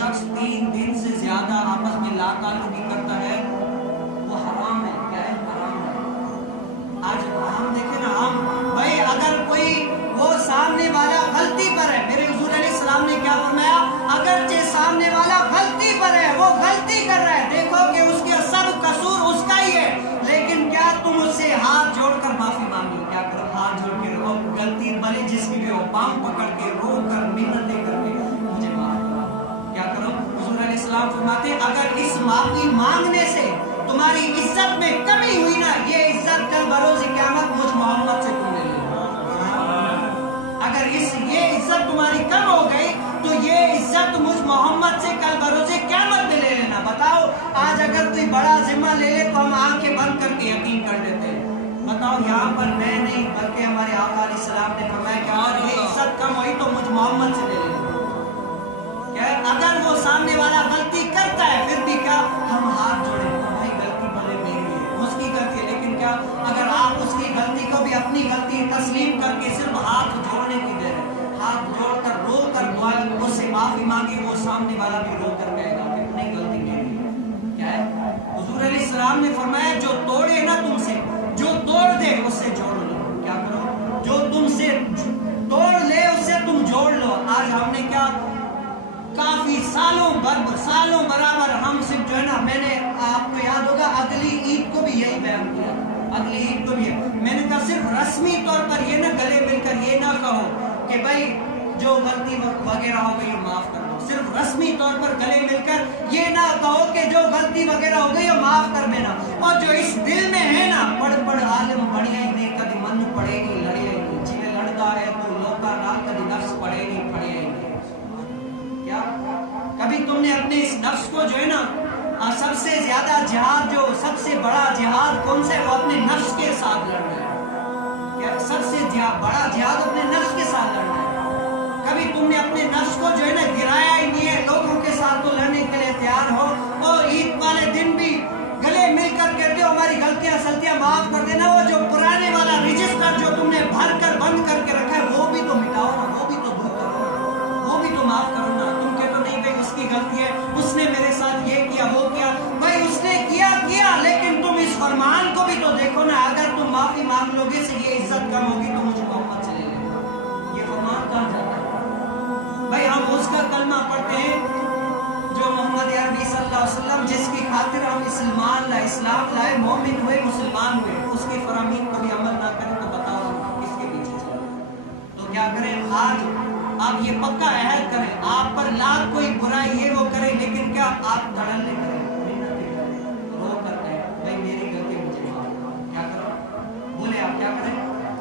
شخص 3 دن سے زیادہ آپس میں لا تعلقی کرتا ہے وہ حرام ہے. کیا ہے؟ حرام ہے. آج ہم دیکھیں نا، ہم بھائی اگر کوئی وہ سامنے والا غلطی پر ہے، میرے حضور علیہ السلام نے کیا فرمایا؟ اگرچہ سامنے والا غلطی پر ہے، وہ غلطی کر رہا ہے، دیکھو کہ اس کے سب قصور اس کا ہی ہے، لیکن کیا تم اس سے ہاتھ جوڑ کر معافی مانگ لو؟ کیا کرو؟ ہاتھ جوڑ کے رو، غلطی بھلے جس کی بھی ہو، پاؤں پکڑ کے رو کر منتیں کر کے مجھے معاف کرو. کیا کرو؟ حضور علیہ السلام فرماتے ہیں اگر اس معافی مانگنے سے تمہاری عزت میں کمی ہوئی نا، یہ عزت کل بروز قیامت مجھ محمد سے تم نے لے لی. اگر یہ عزت تمہاری کم ہو گئی تو یہ عزت مجھ محمد سے کل بروز قیامت میں لے لینا. بتاؤ آج اگر کوئی بڑا ذمہ لے لے تو ہم آنکھیں بند کر کے یقین کر لیتے ہیں. بتاؤ یہاں پر میں نہیں بلکہ ہمارے آقا علیہ السلام نے فرمایا کہ اور یہ عزت کم ہوئی تو مجھ محمد سے لے لینا. اگر وہ سامنے والا غلطی کرتا ہے پھر بھی کیا ہم ہاتھ جوڑیں؟ بھائی غلطی بھلے میری ہے، اس کی غلطی ہے، لیکن کیا اگر آپ اس کی غلطی کو بھی اپنی غلطی تسلیم کر کے صرف ہاتھ جوڑنے کی دیر ہے، ہاتھ جوڑ کر رو کر دعا اس سے معافی مانگی، وہ سامنے والا بھی رو کر کہے گا کہ اپنی غلطی میری ہے. کیا ہے؟ حضور علیہ السلام نے فرمایا جو توڑے نا تم سے، جو توڑ دے اس سے جوڑ لو. کیا کرو؟ جو تم سے توڑ لے اس سے تم جوڑ لو. آج ہم نے کیا کافی سالوں برابر ہم صرف جو ہے نا، میں نے آپ کو یاد ہوگا اگلی عید کو بھی یہی بیان کیا، اگلی عید کو بھی میں نے کہا صرف رسمی طور پر یہ نہ گلے مل کر یہ نہ کہو کہ بھائی جو غلطی وغیرہ ہو گئی معاف کر دو. صرف رسمی طور پر گلے مل کر یہ نہ کہو کہ جو غلطی وغیرہ ہو گئی معاف کر دینا. اور جو اس دل میں ہے نا، پڑھ عالم بڑھیا ہی نہیں کبھی من پڑے گی لڑے ہی نہیں، جی لڑتا ہے تو لوکا نال کبھی نفس پڑے گی پڑے ہی نہیں. کیا کبھی تم نے اپنے اس نفس کو جو ہے نا، سب سے زیادہ جہاد، جو سب سے بڑا جہاد کون سا ہے؟ وہ اپنے نفس کے ساتھ لڑنا ہے. کیا سب سے بڑا جہاد اپنے نفس کے ساتھ لڑنا ہے. کبھی تم نے اپنے نفس کو جو ہے نا گرایا ہی نہیں ہے. لوگوں کے ساتھ تو لڑنے کے لیے تیار ہو، اور عید والے دن بھی گلے مل کر کہتے ہو ہماری غلطیاں سلطیاں معاف کر دینا. وہ جو پرانے والا رجسٹر جو تم نے بھر کر بند کر کے رکھا ہے وہ بھی تو مٹاؤ نا، وہ بھی تو دور کرو، وہ بھی تو معاف کرو نا. تم کہتے ہو نہیں بھائی اس کی غلطی ہے، اس نے میرے ساتھ یہ کیا وہ کیا. بھائی اس نے کیا لیکن تم اس فرمان کو بھی تو دیکھو نا. اگر تم معافی مانگ لو گے سے یہ عزت کم ہوگی تو مجھے محمد سے لے لینا. یہ فرمان کہاں جاتا ہے؟ بھائی ہم اس کا کلمہ پڑھتے ہیں جو محمد عربی صلی اللہ علیہ وسلم جس کی خاطر ہم اسلام لائے، مومن ہوئے، مسلمان ہوئے، اس کے فرامین کو بھی عمل نہ کریں تو بتاؤ ہم کس کے پیچھے چلیں؟ تو کیا کریں؟ آج آپ یہ پکا عہد کریں، آپ پر لاکھ کوئی برائی یہ وہ کریں، لیکن کیا آپ دھڑلے کریں، رو کر کہیں بھائی میری غلطی ہے مجھے معاف کرو. کیا کرو؟ بولے آپ کیا کریں؟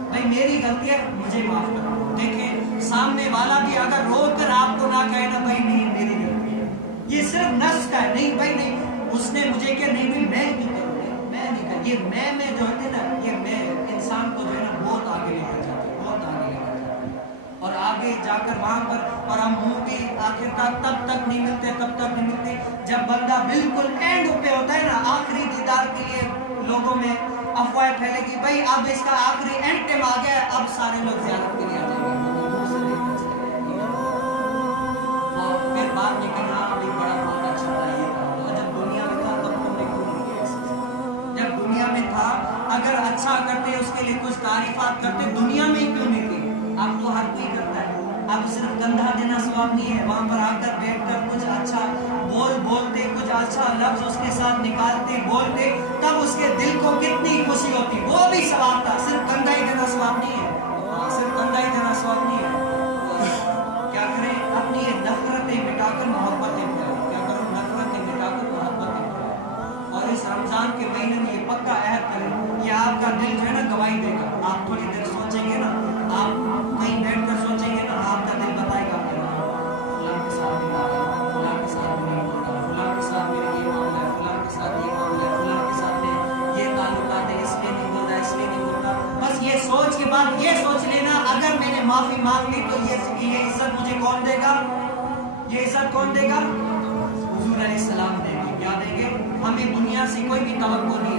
بھائی میری غلطی ہے مجھے معاف کرو. دیکھیں سامنے والا بھی اگر رو کر آپ کو نہ کہے نا بھائی نہیں میری غلطی ہے، یہ صرف نفس کا ہے، نہیں بھائی نہیں اس نے مجھے کیا، نہیں بھائی میں نہیں کروں، میں نہیں کروں. یہ میں جو ہے نا، یہ میں انسان کو جو ہے نا بہت آگے لے کر جاتی ہے، بہت آگے لے کر جاتی ہے. اور آگے جا کر وہاں پر اور ہم منہ بھی آخر تک نہیں ملتے، تب تک نہیں ملتے جب بندہ بالکل اینڈ پہ ہوتا ہے نا. آخری دیدار کے لیے لوگوں میں افواہ پھیلے گی بھائی اب اس کا آخری اینڈ ٹائم آ گیا ہے، اب سارے لوگ زیارت کے لیے آ جائیں گے، اور پھر بعد میں کہنا ابھی بڑا بہت اچھا تھا یہ تھا. اور جب دنیا میں تھا تب تم نے کیوں نہیں کیا ایسا؟ جب دنیا میں تھا اگر اچھا کرتے اس کے لیے کچھ تعریفات کرتے، دنیا میں ہی کیوں نہیں کی؟ اب تو ہر کوئی کرتا ہے. اب صرف کندھا دینا ثواب نہیں ہے، وہاں پر آ کر بیٹھ کر کچھ اچھا بولتے، کچھ اچھا لفظ اس کے ساتھ نکالتے بولتے، تب اس کے دل کو کتنی خوشی ہوتی، وہ بھی ثواب تھا. صرف کندھا ہی دینا ثواب نہیں ہے، صرف کندھا ہی دینا ثواب نہیں ہے. کیا کریں؟ اپنی یہ نفرتیں مٹا کر محبتیں پھیلائیں. کیا کرو؟ نفرتیں مٹا کر محبتیں پھیلائیں. اور اس رمضان کے مہینے میں یہ پکا عہد کریں، یہ آپ کا دل جو ہے نا گواہی دے گا. آپ تھوڑی دیر سوچیں گے نا، آپ کہیں بیٹھ کر سوچیں گے نا، آپ کا دل بتائے گا کہ فلاں کے ساتھ بھی آیا، فلاں کے ساتھ بھی نہیں ہوتا، فلاں کے ساتھ میرا یہ معاملہ ہے، فلاں کے ساتھ یہ معاملہ ہے، فلاں کے ساتھ یہ تعلقات ہے، اس لیے نہیں بولتا، اس لیے نہیں بولتا. بس یہ سوچ کے بعد یہ سوچ لینا اگر میں نے معافی مانگ لی تو یہ عزت مجھے کون دے گا؟ یہ عزت کون دے گا؟ حضور علیہ السلام دیں گے. کیا دیں گے؟ ہمیں دنیا سے کوئی بھی توقع نہیں ہے.